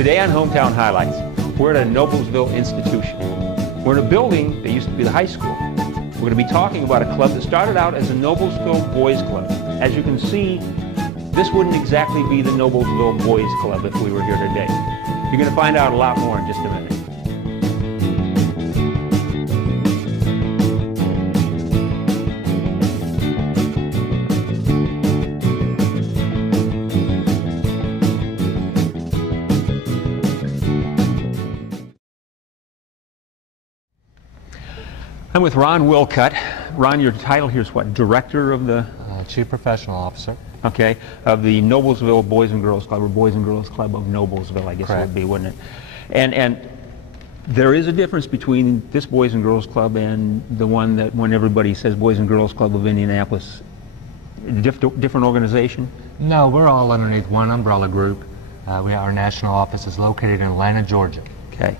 Today on Hometown Highlights, we're at a Noblesville institution. We're in a building that used to be the high school. We're going to be talking about a club that started out as a Noblesville Boys Club. As you can see, this wouldn't exactly be the Noblesville Boys Club if we were here today. You're going to find out a lot more in just a minute. I'm with Ron Wilcutt. Ron, your title here is what? Director of the? Chief Professional Officer. Okay, of the Noblesville Boys and Girls Club, or Boys and Girls Club of Noblesville, I guess. Correct. It would be, wouldn't it? And there is a difference between this Boys and Girls Club and the one that, when everybody says Boys and Girls Club of Indianapolis, different organization? No, we're all underneath one umbrella group. Our national office is located in Atlanta, Georgia. Okay.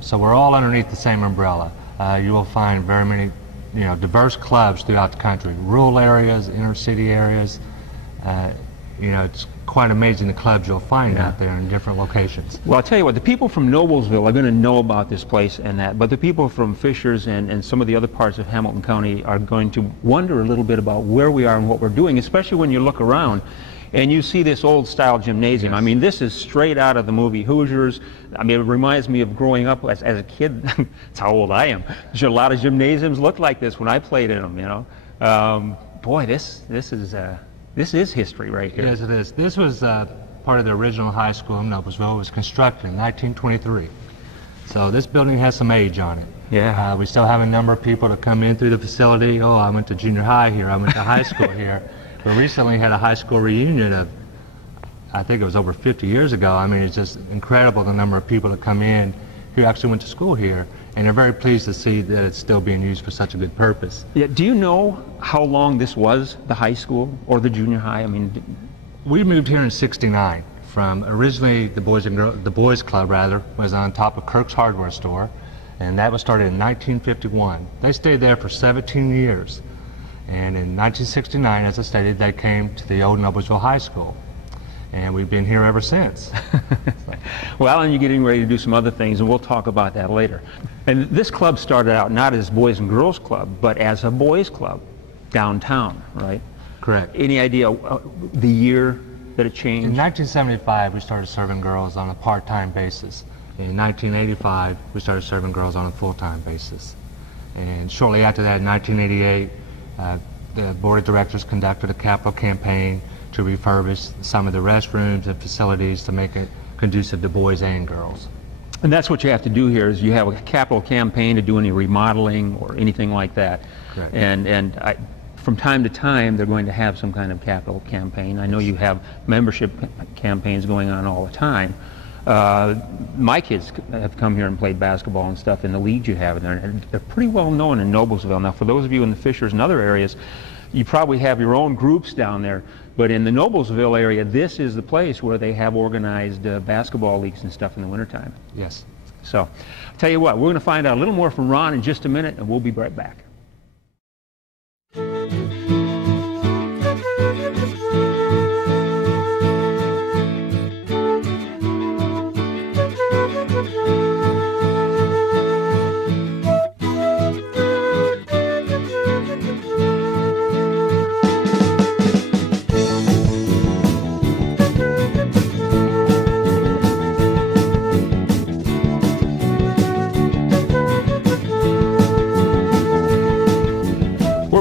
So we're all underneath the same umbrella. You will find very many, diverse clubs throughout the country, rural areas, inner city areas. It's quite amazing the clubs you'll find out there in different locations. Well, I'll tell you what, the people from Noblesville are going to know about this place and that, but the people from Fishers and some of the other parts of Hamilton County are going to wonder a little bit about where we are and what we're doing, especially when you look around and you see this old style gymnasium. Yes. I mean, this is straight out of the movie Hoosiers. I mean, it reminds me of growing up as a kid. That's how old I am. A lot of gymnasiums looked like this when I played in them, Boy, this is history right here. Yes, it is. This was part of the original high school in Noblesville. It was constructed in 1923. So this building has some age on it. Yeah. We still have a number of people that come in through the facility. Oh, I went to junior high here. I went to high school here. We recently had a high school reunion of, I think it was over 50 years ago. I mean, it's just incredible the number of people that come in who actually went to school here, and they're very pleased to see that it's still being used for such a good purpose. Yeah. Do you know how long this was, the high school or the junior high? I mean, we moved here in '69. From originally the Boys Club rather was on top of Kirk's Hardware Store, and that was started in 1951. They stayed there for 17 years. And in 1969, as I stated, they came to the old Noblesville High School. And we've been here ever since. Well, and you're getting ready to do some other things, and we'll talk about that later. And this club started out not as Boys and Girls Club, but as a boys club downtown, right? Correct. Any idea the year that it changed? In 1975, we started serving girls on a part-time basis. In 1985, we started serving girls on a full-time basis. And shortly after that, in 1988, the board of directors conducted a capital campaign to refurbish some of the restrooms and facilities to make it conducive to boys and girls. And that's what you have to do here, is you have a capital campaign to do any remodeling or anything like that. Correct. And from time to time, they're going to have some kind of capital campaign. I know you have membership campaigns going on all the time. My kids have come here and played basketball and stuff in the leagues you have in there, and they're pretty well known in Noblesville. Now, for those of you in the Fishers and other areas, you probably have your own groups down there, but in the Noblesville area, this is the place where they have organized basketball leagues and stuff in the wintertime. Yes. So, I'll tell you what, we're going to find out a little more from Ron in just a minute, and we'll be right back.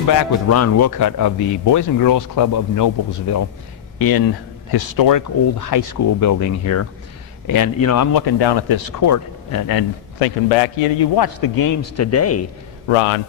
Back with Ron Wilcutt of the Boys and Girls Club of Noblesville in historic old high school building here. And I'm looking down at this court and thinking back, you watch the games today, Ron,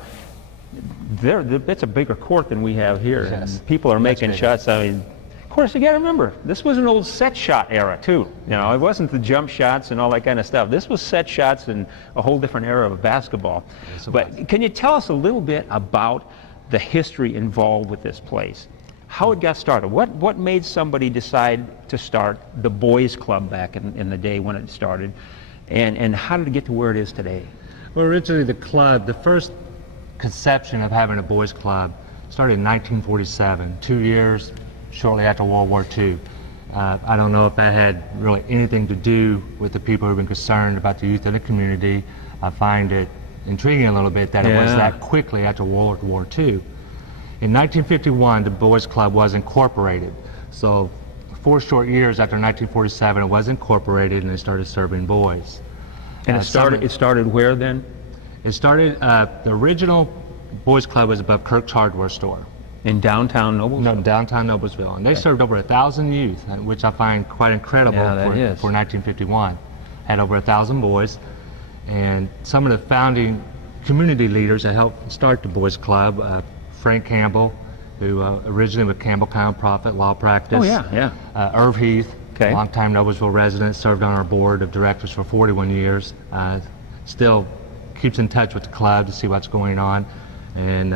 it's a bigger court than we have here. Yes. And people are making shots. I mean, of course, you got to remember, this was an old set shot era too. It wasn't the jump shots and all that kind of stuff. This was set shots and a whole different era of basketball. Yes, but can you tell us a little bit about the history involved with this place? How it got started? What made somebody decide to start the Boys Club back in the day when it started? And how did it get to where it is today? Well, originally the first conception of having a boys club started in 1947, 2 years shortly after World War II. I don't know if that had really anything to do with the people who've been concerned about the youth in the community. I find it intriguing a little bit that it was that quickly after World War II. In 1951, the Boys Club was incorporated. So 4 short years after 1947, it was incorporated and they started serving boys. And it started where then? It started, the original Boys Club was above Kirk's Hardware Store. In downtown Noblesville? No, downtown Noblesville. And they served over 1,000 youth, which I find quite incredible for 1951. Had over 1,000 boys. And some of the founding community leaders that helped start the Boys Club, Frank Campbell, who originally with Campbell County Profit Law Practice. Oh, yeah. Irv Heath, longtime Noblesville resident, served on our board of directors for 41 years. Still keeps in touch with the club to see what's going on. And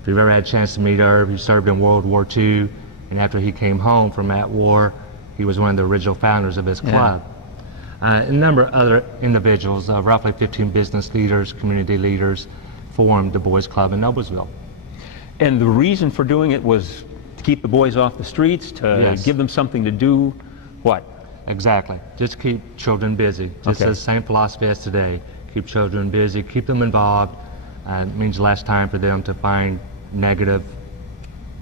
if you've ever had a chance to meet Irv, he served in World War II, and after he came home from that war, he was one of the original founders of his club. A number of other individuals, roughly 15 business leaders, community leaders, formed the Boys Club in Noblesville. And the reason for doing it was to keep the boys off the streets, to give them something to do, what? Exactly. Just keep children busy. Just the same philosophy as today. Keep children busy, keep them involved. It means less time for them to find negative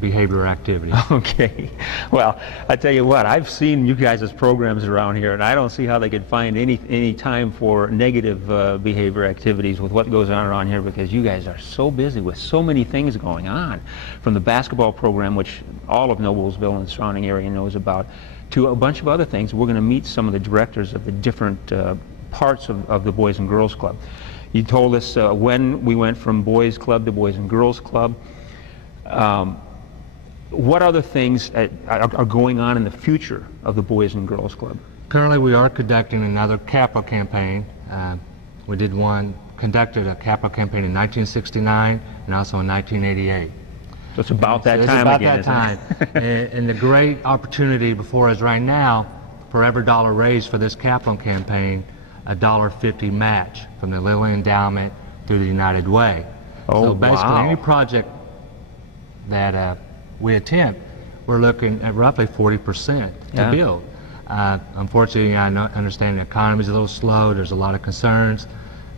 behavior or activity. Okay. Well, I tell you what, I've seen you guys' programs around here, and I don't see how they could find any time for negative behavior activities with what goes on around here, because you guys are so busy with so many things going on, from the basketball program, which all of Noblesville and the surrounding area knows about, to a bunch of other things. We're going to meet some of the directors of the different parts of the Boys and Girls Club. You told us when we went from Boys Club to Boys and Girls Club. What other things are going on in the future of the Boys and Girls Club? Currently, we are conducting another capital campaign. We conducted a capital campaign in 1969 and also in 1988. So it's about that time again, isn't it? And the great opportunity before us right now, for every dollar raised for this capital campaign, a $1.50 match from the Lilly Endowment through the United Way. So basically, any project that we attempt, we're looking at roughly 40% to build. Unfortunately, I understand the economy is a little slow. There's a lot of concerns,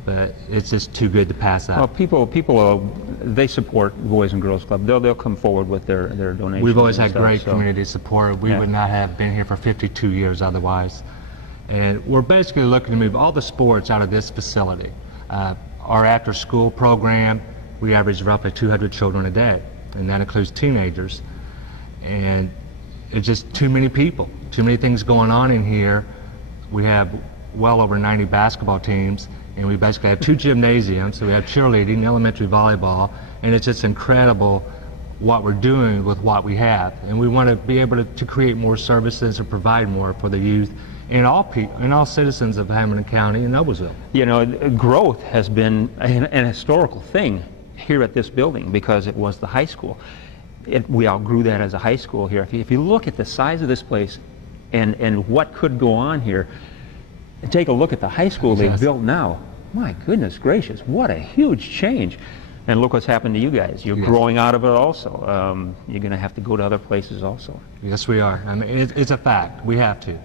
but it's just too good to pass up. Well, people they support Boys and Girls Club. They'll come forward with their donations. We've always had great community support. We would not have been here for 52 years otherwise. And we're basically looking to move all the sports out of this facility. Our after-school program, we average roughly 200 children a day, and that includes teenagers. And it's just too many people, too many things going on in here. We have well over 90 basketball teams, and we basically have 2 gymnasiums. So we have cheerleading, elementary volleyball, and it's just incredible what we're doing with what we have. And we want to be able to create more services and provide more for the youth and all citizens of Hamilton County and Noblesville. You know, growth has been an historical thing here at this building because it was the high school. We outgrew that as a high school here. If you look at the size of this place and what could go on here, and take a look at the high school they've built now. My goodness gracious, what a huge change. And look what's happened to you guys. You're growing out of it also. You're going to have to go to other places also. Yes, we are. I mean, it's a fact. We have to.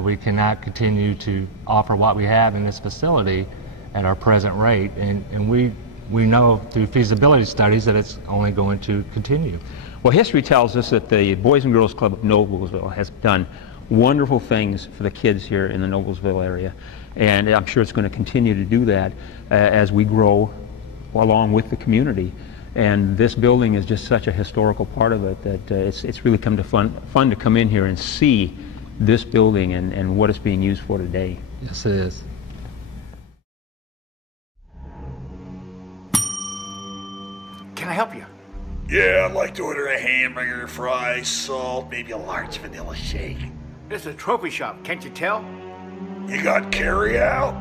We cannot continue to offer what we have in this facility at our present rate, and we know through feasibility studies that it's only going to continue. Well, history tells us that the Boys and Girls Club of Noblesville has done wonderful things for the kids here in the Noblesville area, and I'm sure it's going to continue to do that as we grow along with the community. And this building is just such a historical part of it that it's really come to fun to come in here and see this building and what it's being used for today. Yes, it is. Can I help you? Yeah, I'd like to order a hamburger, fries, salt, maybe a large vanilla shake. This is a trophy shop, can't you tell? You got carry out?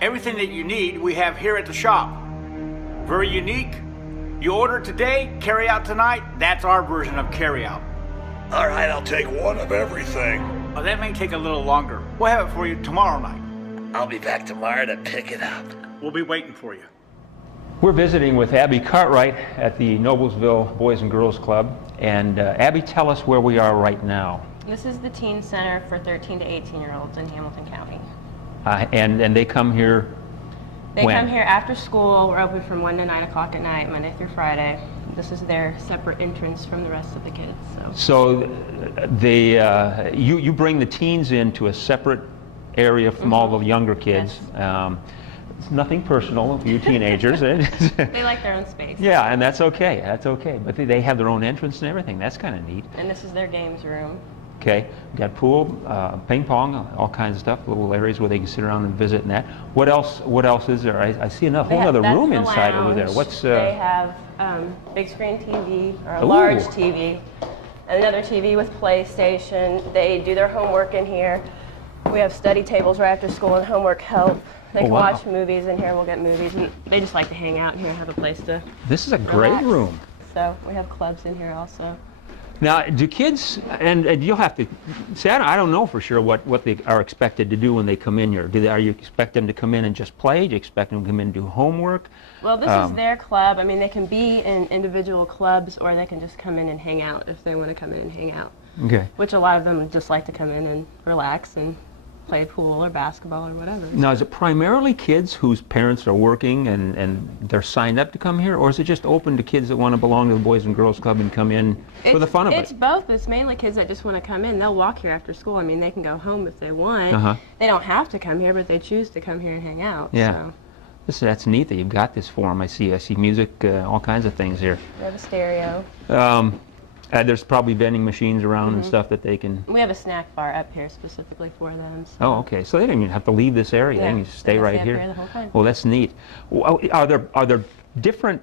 Everything that you need we have here at the shop. Very unique. You order today, carry out tonight, that's our version of carry out. All right, I'll take one of everything. Oh, that may take a little longer. We'll have it for you tomorrow night. I'll be back tomorrow to pick it up. We'll be waiting for you. We're visiting with Abby Cartwright at the Noblesville Boys and Girls Club. And Abby, tell us where we are right now. This is the teen center for 13 to 18-year-olds in Hamilton County. And they come here They when? come here after school. We're open from 1 to 9 o'clock at night, Monday through Friday. This is their separate entrance from the rest of the kids. So you bring the teens into a separate area from all the younger kids. Yes. It's nothing personal of you teenagers. They like their own space. Yeah, and that's okay. That's okay. But they have their own entrance and everything. That's kind of neat. And this is their games room. Okay, we've got pool, ping pong, all kinds of stuff, little areas where they can sit around and visit and that. What else is there? I see a whole other room inside over there. What's They have big screen TV, or a large TV, another TV with PlayStation. They do their homework in here. We have study tables right after school and homework help. They can watch movies in here. We'll get movies, and they just like to hang out in here and have a place to This is a great room. So we have clubs in here also. Now, do kids, and you'll have to, see, I don't know for sure what they are expected to do when they come in here. Are you expect them to come in and just play? Do you expect them to come in and do homework? Well, this is their club. I mean, they can be in individual clubs, or they can just come in and hang out if they want to come in and hang out. Okay. Which a lot of them just like to come in and relax and play pool or basketball or whatever. Now, is it primarily kids whose parents are working and they're signed up to come here, or is it just open to kids that want to belong to the Boys and Girls Club and come in for the fun of it? It's both. It's mainly kids that just want to come in. They'll walk here after school. I mean, they can go home if they want. They don't have to come here, but they choose to come here and hang out. Yeah. So. That's neat that you've got this for them. I see music, all kinds of things here. We have a stereo. There's probably vending machines around and stuff that they can... We have a snack bar up here specifically for them. So. Oh, okay. So they don't even have to leave this area. Yeah, they can just stay right here. The whole time. Well, that's neat. Are there different,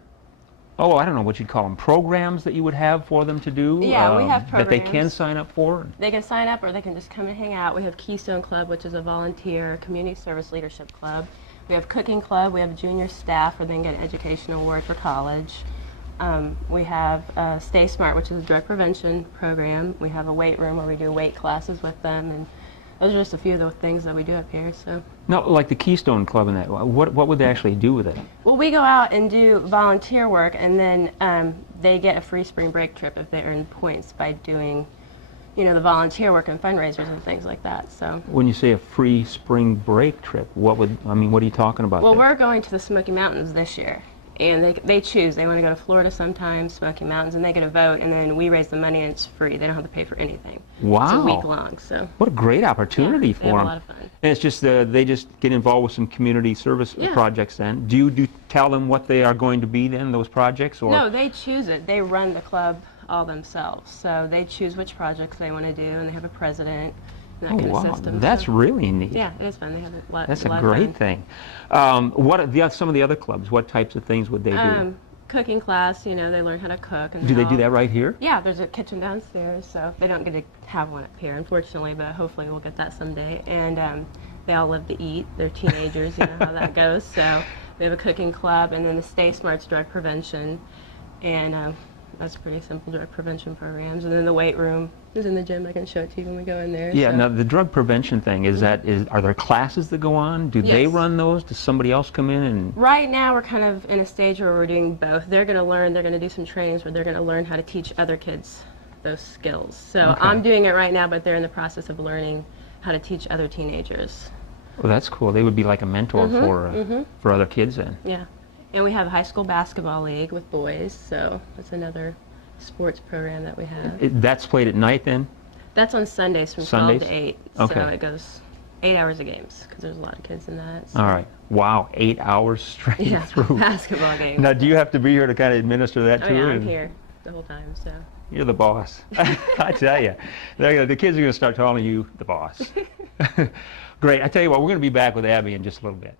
I don't know what you'd call them, programs that you would have for them to do? Yeah, we have programs. That they can sign up for? They can sign up, or they can just come and hang out. We have Keystone Club, which is a volunteer community service leadership club. We have Cooking Club. We have junior staff where they can get an educational award for college. We have Stay Smart, which is a drug prevention program. We have a weight room where we do weight classes with them, and those are just a few of the things that we do up here. So. No, like the Keystone Club and that. What would they actually do with it? Well, we go out and do volunteer work, and then they get a free spring break trip if they earn points by doing, the volunteer work and fundraisers and things like that. So. When you say a free spring break trip, what are you talking about? Well, we're going to the Smoky Mountains this year. And they choose. They want to go to Florida sometime, Smoky Mountains, and they get a vote, and then we raise the money, and it's free. They don't have to pay for anything. Wow. It's a week long. So. What a great opportunity for them. They have a lot of fun. And it's just they just get involved with some community service projects then. Do you tell them what they are going to be then, those projects? Or? No, they choose it. They run the club all themselves. So they choose which projects they want to do, and they have a president. That's really neat. Yeah, it is fun. They have a lot. That's a great thing. What are some of the other clubs? What types of things would they do? Cooking class. They learn how to cook. And do they do that right here? Yeah, there's a kitchen downstairs, so they don't get to have one up here, unfortunately, but hopefully we'll get that someday. And they all love to eat. They're teenagers. You know how that goes. So we have a cooking club, and then the Stay Smart's drug prevention, and that's pretty simple drug prevention programs. And then the weight room is in the gym. I can show it to you when we go in there. Yeah, now the drug prevention thing, are there classes that go on? Do they run those? Does somebody else come in and... Right now we're kind of in a stage where we're doing both. They're going to do some trainings where they're going to learn how to teach other kids those skills. So I'm doing it right now, but they're in the process of learning how to teach other teenagers. Well, that's cool. They would be like a mentor for other kids then. Yeah. And we have a high school basketball league with boys, so that's another sports program that we have. That's played at night then? That's on Sundays from 12 to 8. So it goes 8 hours of games because there's a lot of kids in that. So. All right. Wow, 8 hours straight through. Basketball games. Now, do you have to be here to kind of administer that too? Yeah, I'm here the whole time, so. You're the boss. I tell you. The kids are going to start calling you the boss. Great. I tell you what, we're going to be back with Abby in just a little bit.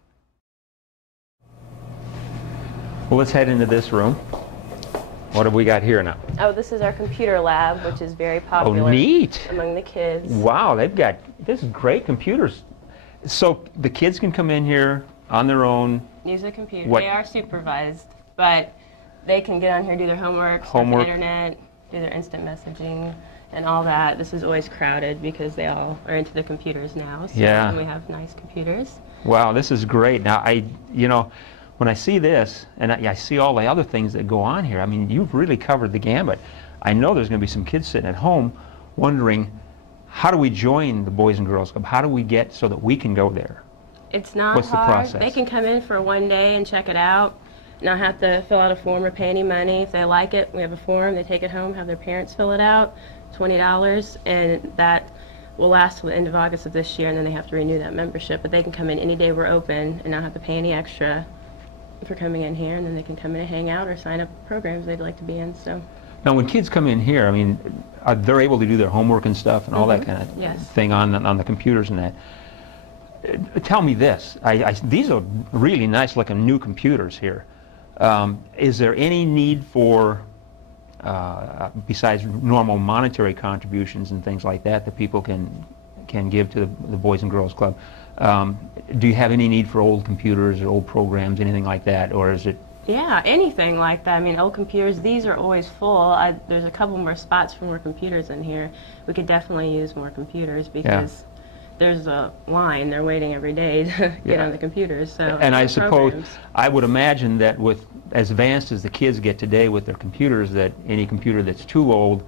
Well, let's head into this room. What have we got here now? Oh, this is our computer lab, which is very popular among the kids. Wow, this is great computers. So the kids can come in here on their own. Use the computer. They are supervised, but they can get on here, do their homework, surf the internet, do their instant messaging, and all that. This is always crowded because they all are into the computers now. So we have nice computers. Wow, this is great. Now, when I see this, and I see all the other things that go on here, I mean, you've really covered the gamut. I know there's going to be some kids sitting at home wondering, how do we join the Boys and Girls Club? How do we get so that we can go there? It's not What's the hard. process? They can come in for one day and check it out, not have to fill out a form or pay any money. If they like it, we have a form. They take it home, have their parents fill it out, $20, and that will last till the end of August of this year, and then they have to renew that membership. But they can come in any day we're open and not have to pay any extra for coming in here, and then they can come in and hang out or sign up programs they'd like to be in. So. Now, when kids come in here, I mean, they're able to do their homework and stuff and all that kind of Yes. thing on the computers and that. Tell me this. These are really nice-looking new computers here. Is there any need for, besides normal monetary contributions and things like that, that people can give to the Boys and Girls Club? Do you have any need for old computers or old programs, anything like that, or is it? Yeah, anything like that. I mean, old computers, these are always full. There's a couple more spots for more computers in here. We could definitely use more computers because there's a line. They're waiting every day to get on the computers. So. And I suppose, programs. I would imagine that with as advanced as the kids get today with their computers, that any computer that's too old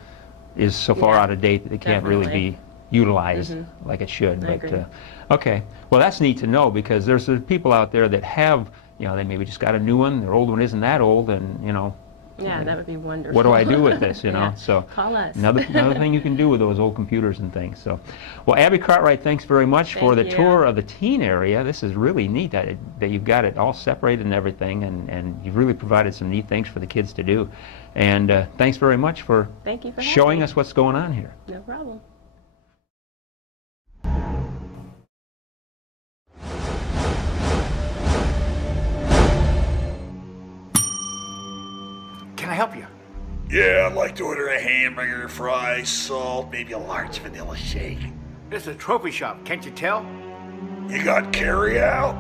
is so far out of date that it can't really be utilized like it should. I agree. Okay, well that's neat to know, because there's people out there that have, you know, they maybe just got a new one, their old one isn't that old, and you know, Yeah, that would be wonderful. what do I do with this, you know? Yeah. So Call us. another thing you can do with those old computers and things. So, well, Abby Cartwright, thanks very much for the Thank you. tour of the teen area. This is really neat that you've got it all separated and everything, and you've really provided some neat things for the kids to do. And thanks very much for Thank you for showing having us what's going on here. me. No problem. Can I help you? Yeah, I'd like to order a hamburger, fries, salt, maybe a large vanilla shake. This is a trophy shop, can't you tell? You got carry out?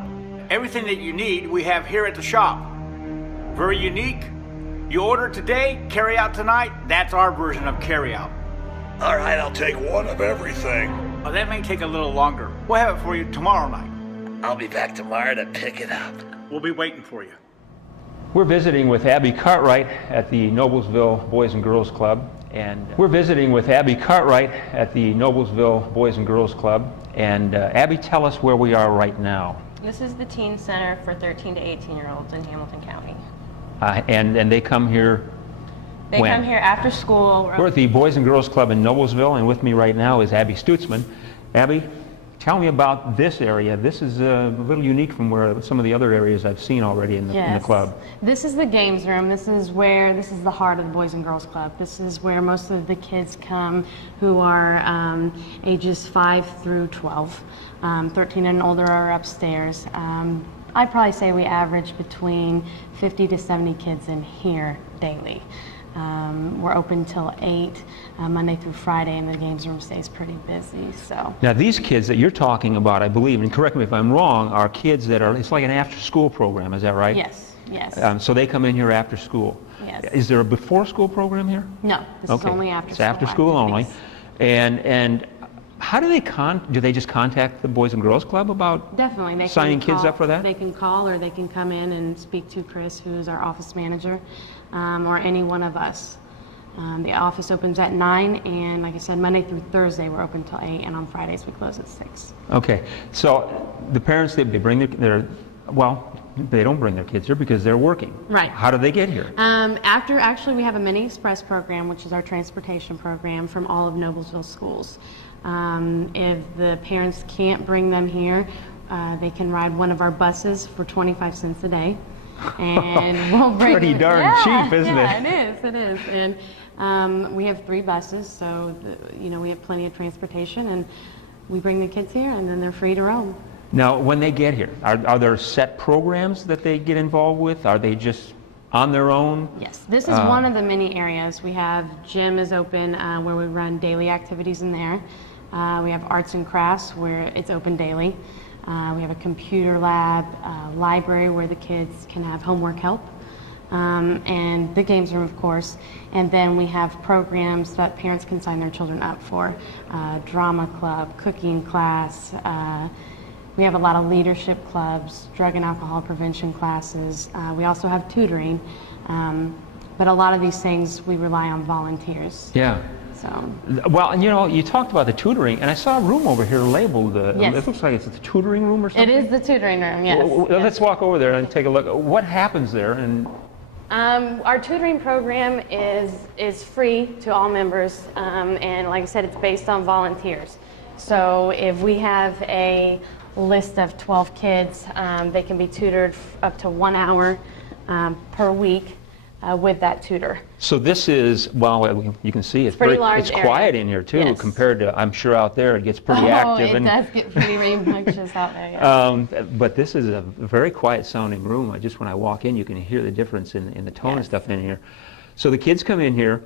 Everything that you need, we have here at the shop. Very unique. You order today, carry out tonight. That's our version of carry out. All right, I'll take one of everything. Oh, that may take a little longer. We'll have it for you tomorrow night. I'll be back tomorrow to pick it up. We'll be waiting for you. We're visiting with Abby Cartwright at the Noblesville Boys and Girls Club, and Abby, tell us where we are right now. This is the teen center for 13 to 18-year-olds in Hamilton County. And they come here. They when? come here after school. We're at the Boys and Girls Club in Noblesville, and with me right now is Abby Stutzman. Abby, tell me about this area. This is a little unique from where some of the other areas I've seen already in the club. This is the games room. This is the heart of the Boys and Girls Club. This is where most of the kids come who are ages 5 through 12. 13 and older are upstairs. I'd probably say we average between 50 to 70 kids in here daily. We're open till 8, Monday through Friday, and the games room stays pretty busy. So Now these kids that you're talking about, I believe, and correct me if I'm wrong, are kids that are, it's like an after-school program, is that right? yes, yes, So they come in here after school. yes. Is there a before-school program here? No, this is only after It's school. after school only. activities. And how do they do they just contact the Boys and Girls Club about Definitely. They signing can kids call, up for that? They can call, or they can come in and speak to Chris, who's our office manager, or any one of us. The office opens at 9, and like I said, Monday through Thursday we're open till 8, and on Fridays we close at 6. Okay, so the parents, they bring they don't bring their kids here because they're working. Right. How do they get here? Actually we have a mini express program, which is our transportation program from all of Noblesville schools. If the parents can't bring them here, they can ride one of our buses for 25 cents a day. And we'll bring Pretty them. darn cheap, isn't it? Yeah, it is. And we have 3 buses, so we have plenty of transportation, and we bring the kids here, and then they're free to roam. Now, when they get here, are there set programs that they get involved with? Are they just on their own? Yes, this is one of the many areas. We have gym is open where we run daily activities in there. We have arts and crafts where it's open daily. We have a computer lab, library where the kids can have homework help, and the games room, of course. And then we have programs that parents can sign their children up for, drama club, cooking class. We have a lot of leadership clubs, drug and alcohol prevention classes. We also have tutoring, but a lot of these things we rely on volunteers. Yeah. So. Well, and you know, you talked about the tutoring, and I saw a room over here labeled. Yes. It looks like it's the tutoring room or something. It is the tutoring room, yes. Well, let's walk over there and take a look. What happens there? And our tutoring program is free to all members, and like I said, it's based on volunteers. So if we have a list of 12 kids, they can be tutored up to 1 hour per week with that tutor. so this is, well, you can see it's pretty large it's area. quiet in here too, Yes. compared to, I'm sure out there it gets pretty Oh, active. it does get pretty rambunctious out there. Yeah. But this is a very quiet sounding room. When I walk in, you can hear the difference in the tone and stuff in here. So the kids come in here.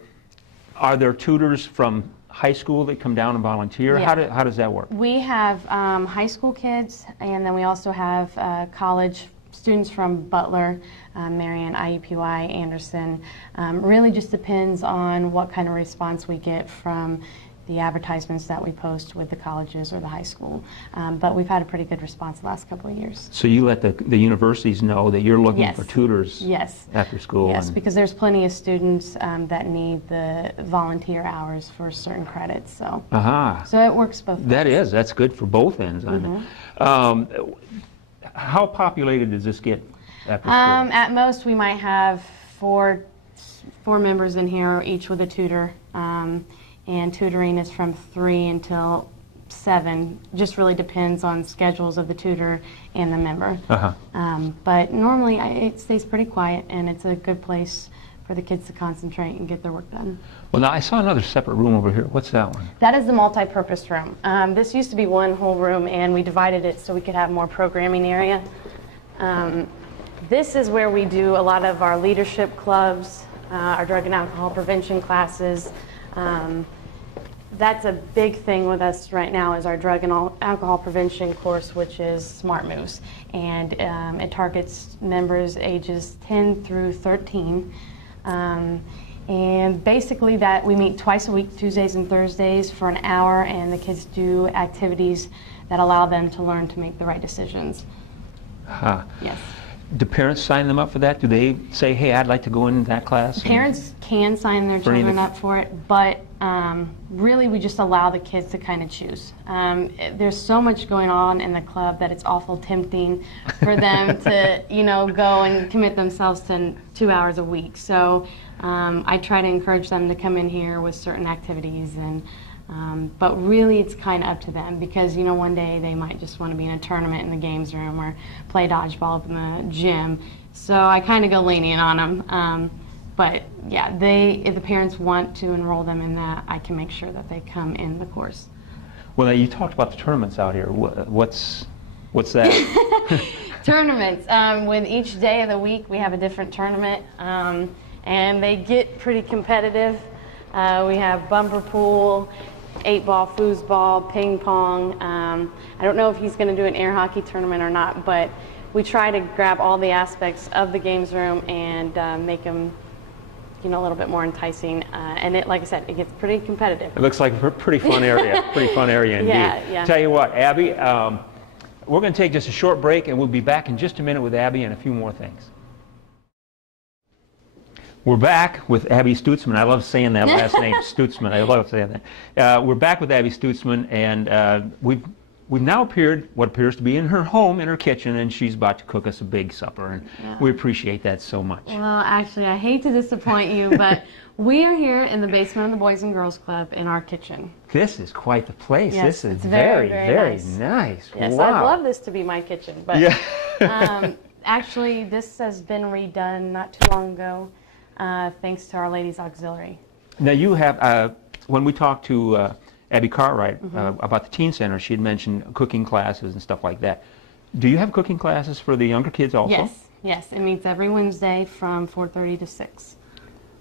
Are there tutors from high school that come down and volunteer? Yeah. How does that work? We have high school kids, and then we also have college students from Butler, Marion, IUPUI, Anderson. Really just depends on what kind of response we get from the advertisements that we post with the colleges or the high school. But we've had a pretty good response the last couple of years. So you let the universities know that you're looking Yes. for tutors Yes. after school? Yes, and- because there's plenty of students that need the volunteer hours for certain credits. So, Aha. so it works both ways. That's good for both ends. I mean. How populated does this get after school? At most, we might have four members in here, each with a tutor. And tutoring is from 3 until 7. Just really depends on schedules of the tutor and the member. But normally, it stays pretty quiet, and it's a good place for the kids to concentrate and get their work done. Well, now I saw another separate room over here. What's that one? That is the multi-purpose room. This used to be one whole room, and we divided it so we could have more programming area. This is where we do a lot of our leadership clubs, our drug and alcohol prevention classes. That's a big thing with us right now is our drug and alcohol prevention course, which is Smart Moves. And it targets members ages 10 through 13. And basically that we meet twice a week, Tuesdays and Thursdays, for an hour, and the kids do activities that allow them to learn to make the right decisions. Yes. Do parents sign them up for that? Do they say, hey, I'd like to go in that class? Parents can sign their children up for it, but really we just allow the kids to kind of choose. There's so much going on in the club that it's awful tempting for them to, go and commit themselves to 2 hours a week. So I try to encourage them to come in here with certain activities, but really it's kind of up to them because, one day they might just want to be in a tournament in the games room or play dodgeball up in the gym. So I kind of go lenient on them. But yeah, if the parents want to enroll them in that, I can make sure that they come in the course. Well, now you talked about the tournaments out here. What's that? Tournaments. With each day of the week, we have a different tournament, and they get pretty competitive. We have bumper pool, 8-ball, foosball, ping pong. I don't know if he's going to do an air hockey tournament or not, but we try to grab all the aspects of the games room and make them a little bit more enticing. And like I said, it gets pretty competitive. It looks like a pretty fun area. Pretty fun area indeed. Yeah. Tell you what, Abby, we're going to take just a short break, and we'll be back in just a minute with Abby and a few more things. We're back with Abby Stutzman. I love saying that last name, Stutzman. I love saying that. We're back with Abby Stutzman, and we've now what appears to be in her home, in her kitchen, and she's about to cook us a big supper, and we appreciate that so much. Well, actually, I hate to disappoint you, but we are here in the basement of the Boys and Girls Club in our kitchen. This is quite the place. Yes, this is it's very, very very nice. Yes, wow. I'd love this to be my kitchen, but actually, this has been redone not too long ago, thanks to Our Ladies Auxiliary. Now you have, when we talked to Abby Cartwright about the teen center, she had mentioned cooking classes and stuff like that. Do you have cooking classes for the younger kids also? Yes, it meets every Wednesday from 4:30 to 6.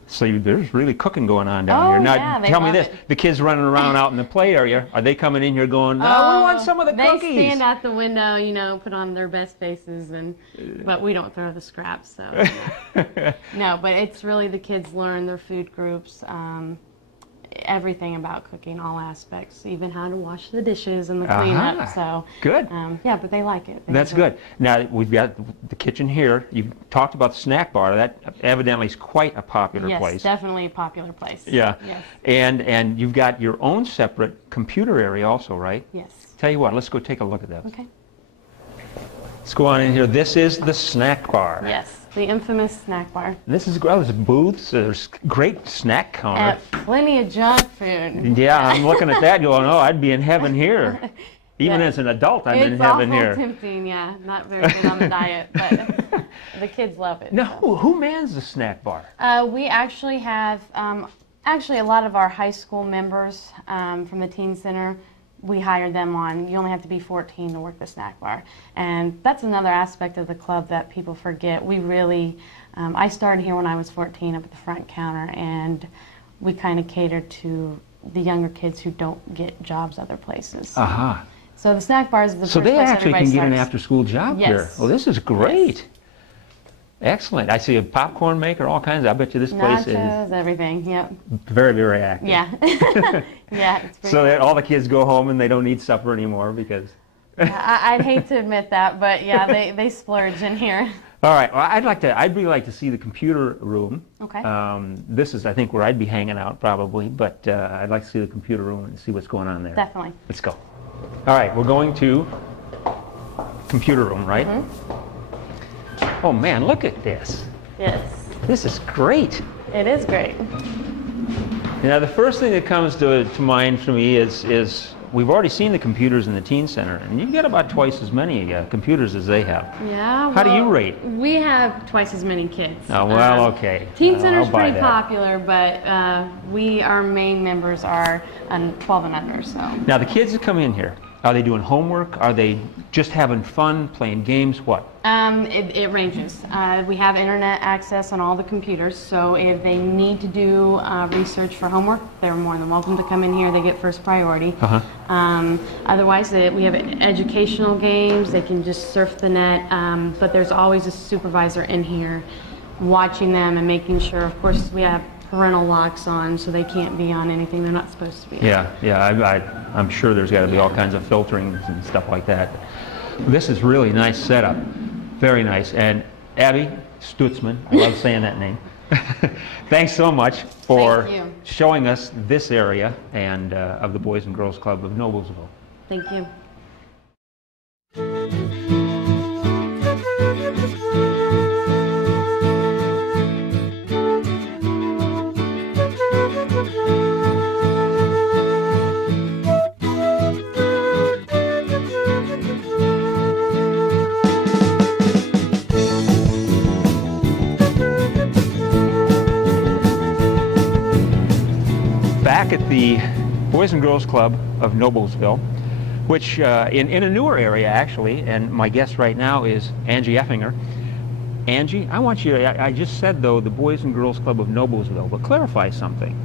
So there's really cooking going on down here. Now, yeah, tell me this, it. the kids running around out in the play area, are they coming in here going, we want some of the cookies? They stand at the window, put on their best faces, but we don't throw the scraps. So no, but it's really the kids learn their food groups. everything about cooking, all aspects, even how to wash the dishes and the cleanup. So good. Yeah, but they like it. That's good. Now we've got the kitchen here. You've talked about the snack bar. That evidently is quite a popular place. Yes, definitely a popular place. Yeah. Yes. And you've got your own separate computer area also, right? Yes. Tell you what, let's go take a look at that. Okay. Let's go on in here. This is the snack bar. Yes, the infamous snack bar. This is great. There's booths. There's great snack counter. Plenty of junk food. Yeah, I'm looking at that going, oh, I'd be in heaven here. Even as an adult, I'm in heaven here. It's awful tempting, yeah. Not very good on the diet, but the kids love it. Now, who mans the snack bar? We actually have, actually a lot of our high school members from the teen center, we hired them on. You only have to be 14 to work the snack bar. And that's another aspect of the club that people forget. We really, I started here when I was 14 up at the front counter, and we kind of catered to the younger kids who don't get jobs other places. Aha. So the snack bar is the first place So they actually everybody can get an starts. after-school job here. Yes. Oh, this is great. Excellent. I see a popcorn maker, all kinds. I bet you this place Nachos, everything, yep. is very, very active. Yeah. Yeah, it's pretty So that cool. all the kids go home and they don't need supper anymore because... I'd hate to admit that, but yeah, they splurge in here. All right. Well, I'd really like to see the computer room. Okay. This is, I think, where I'd be hanging out probably, but I'd like to see the computer room and see what's going on there. Definitely. Let's go. All right, we're going to computer room, right? Oh man, look at this. Yes, This is great. it is great. Now, the first thing that comes to mind for me is we've already seen the computers in the teen center, and you've got about twice as many computers as they have. Yeah. How do you well, rate? We have twice as many kids. Oh, well, okay. Teen Center's I'll buy pretty that. popular, but our main members are 12 and under. So. Now, the kids that come in here, are they doing homework? Are they just having fun, playing games? What? It ranges. We have internet access on all the computers, so if they need to do research for homework, they're more than welcome to come in here. They get first priority. Otherwise, we have educational games. They can just surf the net, but there's always a supervisor in here watching them and making sure. Of course, we have parental locks on, so they can't be on anything they're not supposed to be on. Yeah, I'm sure there's got to be all kinds of filtering and stuff like that. This is really nice setup. Very nice. And Abby Stutzman, I love saying that name. Thanks so much for showing us this area and of the Boys and Girls Club of Noblesville. Thank you. Back at the Boys and Girls Club of Noblesville, which in a newer area actually, and my guest right now is Angie Effinger. Angie, I want you to, I just said though the Boys and Girls Club of Noblesville, but clarify something.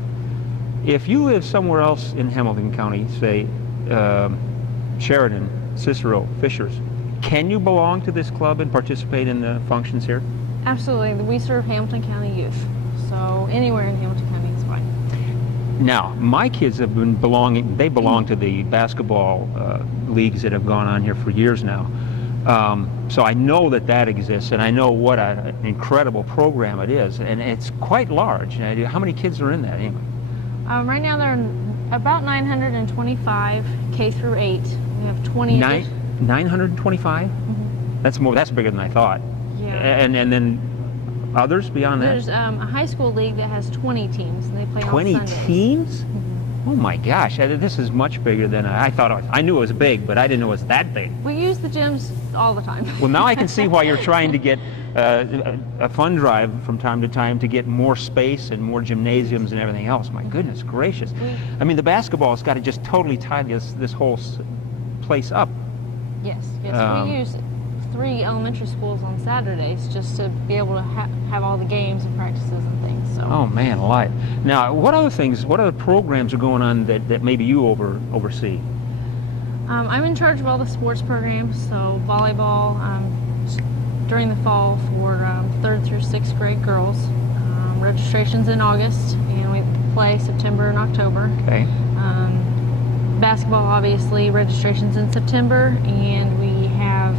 If you live somewhere else in Hamilton County, say Sheridan, Cicero, Fishers, can you belong to this club and participate in the functions here? Absolutely. We serve Hamilton County youth, so anywhere in Hamilton County is fine. Now, my kids have been they belong to the basketball leagues that have gone on here for years now. So I know that exists, and I know what an incredible program it is, and it's quite large. How many kids are in that anyway? Right now there are about 925 K through 8. We have 20. 925? That's more. That's bigger than I thought. Yeah. And then others beyond that? There's a high school league that has 20 teams, and they play 20 on Sundays. teams? Oh my gosh, this is much bigger than I thought. I knew it was big, but I didn't know it was that big. We use the gyms all the time. Well, now I can see why you're trying to get a fund drive from time to time to get more space and more gymnasiums and everything else. My goodness gracious. I mean, the basketball's got to just totally tie this whole place up. Yes, we use 3 elementary schools on Saturdays just to be able to have all the games and practices and things. So. Oh man, alive. Now, what other programs are going on that maybe you oversee? I'm in charge of all the sports programs, so volleyball during the fall for 3rd through 6th grade girls. Registration's in August, and play September and October. Okay. Basketball, obviously, registration's in September, and we have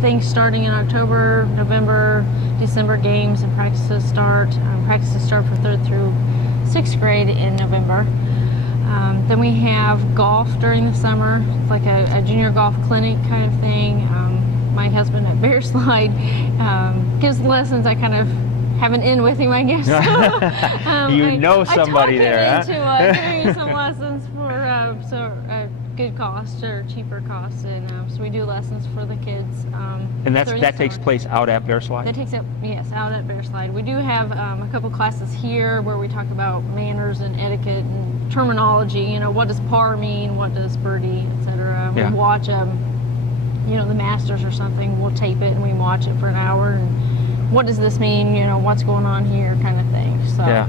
things starting in October, November, December games, and practices start. Practices start for 3rd through 6th grade in November. Then we have golf during the summer. It's like a junior golf clinic kind of thing. My husband at Bear Slide gives lessons. I kind of have an in with him, I guess. You know somebody there, huh? I talk him into giving some lessons for good cost or cheaper cost, and so we do lessons for the kids. And that takes place out at Bear Slide? That takes up, yes, out at Bear Slide. We do have a couple classes here where we talk about manners and etiquette and terminology. You know, what does par mean? What does birdie, etc. Yeah. We watch you know, the Masters or something. We'll tape it and we watch it for an hour. And what does this mean? You know, what's going on here, kind of thing. So, yeah.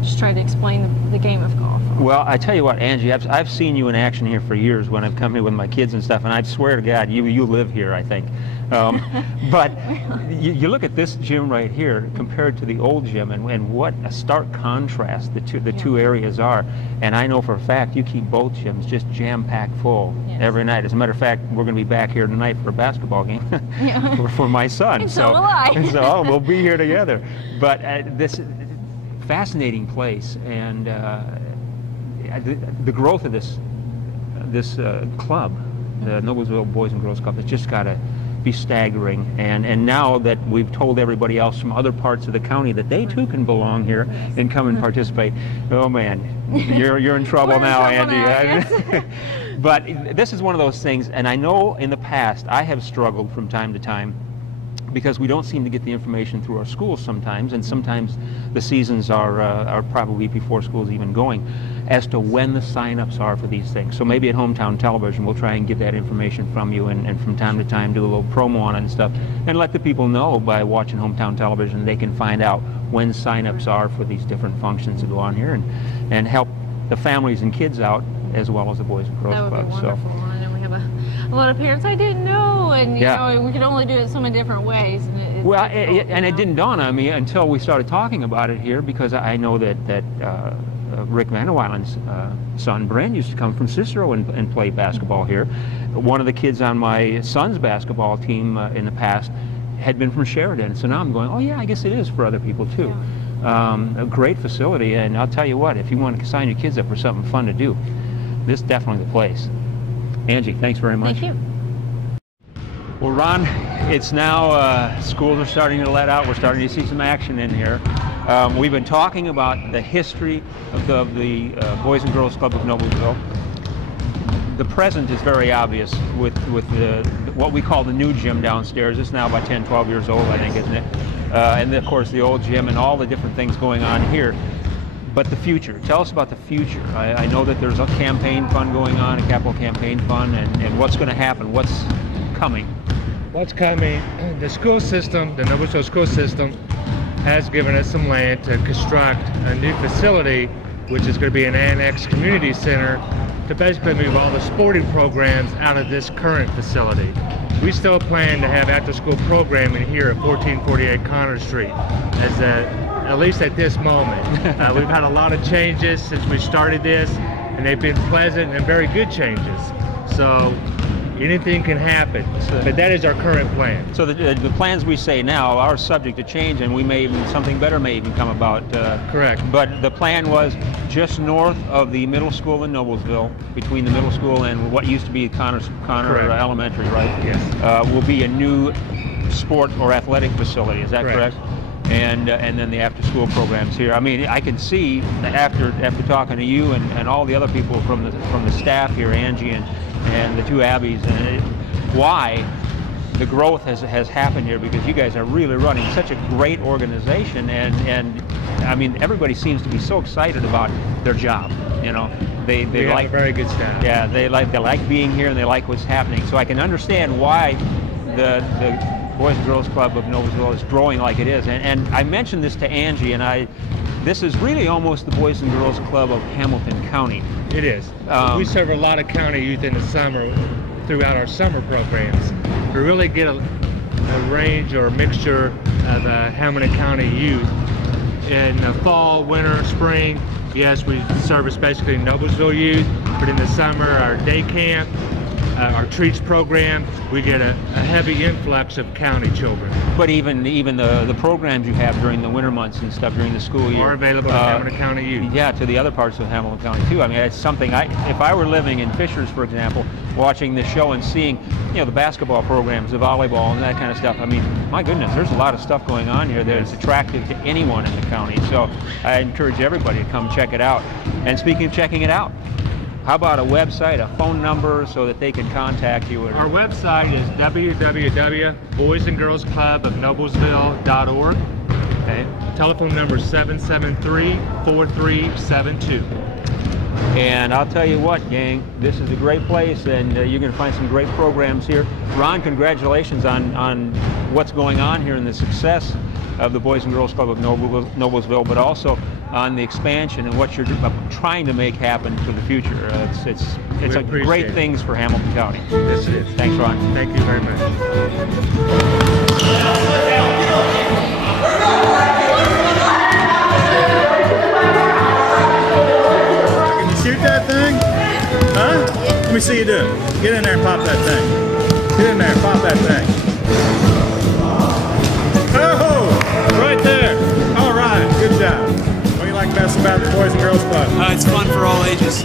Just try to explain the game of golf. Well, I tell you what, Angie, I've seen you in action here for years when I've come here with my kids and stuff, and I swear to God, you live here, I think. But you look at this gym right here compared to the old gym, and what a stark contrast the two areas are. And I know for a fact you keep both gyms just jam-packed full every night. As a matter of fact, we're going to be back here tonight for a basketball game for my son. And so will I. So we'll be here together. But this fascinating place, and the growth of this club, the Noblesville Boys and Girls Club, it's just got to be staggering. And now that we've told everybody else from other parts of the county that they too can belong here and come and participate, oh man, you're in trouble now, Andy. But this is one of those things, and I know in the past I have struggled from time to time because we don't seem to get the information through our schools sometimes, and sometimes the seasons are probably before school's even going, as to when the sign-ups are for these things. So maybe at Hometown Television we'll try and get that information from you, and from time to time do a little promo on it and stuff, and let the people know by watching Hometown Television they can find out when sign-ups are for these different functions that go on here, and help the families and kids out as well as the Boys and Girls Club. That would be wonderful. So. I know we have a lot of parents I didn't know, and you know, we could only do it so many different ways. And it didn't dawn on me until we started talking about it here, because I know that Rick Vanderweilen's son Brent used to come from Cicero and play basketball here. One of the kids on my son's basketball team in the past had been from Sheridan, so now I'm going, oh yeah, I guess it is for other people too. A great facility, and I'll tell you what, if you want to sign your kids up for something fun to do, this is definitely the place. Angie, thanks very much. Thank you. Well, Ron, it's now, schools are starting to let out. We're starting to see some action in here. We've been talking about the history of the Boys and Girls Club of Noblesville. The present is very obvious with what we call the new gym downstairs. It's now about 10, 12 years old, I think, isn't it? And of course the old gym and all the different things going on here. But the future, tell us about the future. I know that there's a campaign fund going on, a capital campaign fund, and what's going to happen, what's coming? What's coming, the school system, the Noblesville school system, has given us some land to construct a new facility, which is going to be an annex community center, to basically move all the sporting programs out of this current facility. We still plan to have after-school programming here at 1448 Connor Street, at least at this moment. We've had a lot of changes since we started this, and they've been pleasant and very good changes. So anything can happen, but that is our current plan. So the plans we say now are subject to change, and we may even, something better may even come about. Correct. But the plan was just north of the middle school in Noblesville, between the middle school and what used to be Connor Elementary, right? Yes. Will be a new sport or athletic facility. Is that correct? And then the after-school programs here. I mean, I can see after talking to you and all the other people from the staff here, Angie and the two Abbeys, why the growth has happened here, because you guys are really running such a great organization, and I mean, everybody seems to be so excited about their job. You know, they like a very good staff. Yeah, they like being here, and they like what's happening. So I can understand why the Boys and Girls Club of Noblesville is growing like it is. And I mentioned this to Angie, and this is really almost the Boys and Girls Club of Hamilton County. It is. We serve a lot of county youth in the summer throughout our summer programs. We really get a range or a mixture of Hamilton County youth in the fall, winter, spring. Yes, we service basically Noblesville youth, but in the summer, our day camp, our treats program, we get a heavy influx of county children. But even the programs you have during the winter months and stuff during the school year Are available to Hamilton County youth. Yeah, to the other parts of Hamilton County too. I mean, it's something if I were living in Fishers, for example, watching this show and seeing, you know, the basketball programs, the volleyball, and that kind of stuff. I mean, my goodness, there's a lot of stuff going on here that is attractive to anyone in the county. So I encourage everybody to come check it out. And speaking of checking it out, how about a website, a phone number, so that they can contact you? Our website is www.boysandgirlsclubofnoblesville.org. Okay. Telephone number is 773-4372. And I'll tell you what, gang, this is a great place, and you're going to find some great programs here. Ron, congratulations on what's going on here and the success of the Boys and Girls Club of Noblesville, but also on the expansion and what you're trying to make happen for the future. It's a great things for Hamilton County. Yes, it is. Thanks, Ron. Thank you very much. Can you shoot that thing? Huh? Let me see you do it. Get in there and pop that thing. Get in there and pop that thing. Oh! Right there. All right. Good job. What do you like best about the Boys and Girls Club? It's fun for all ages.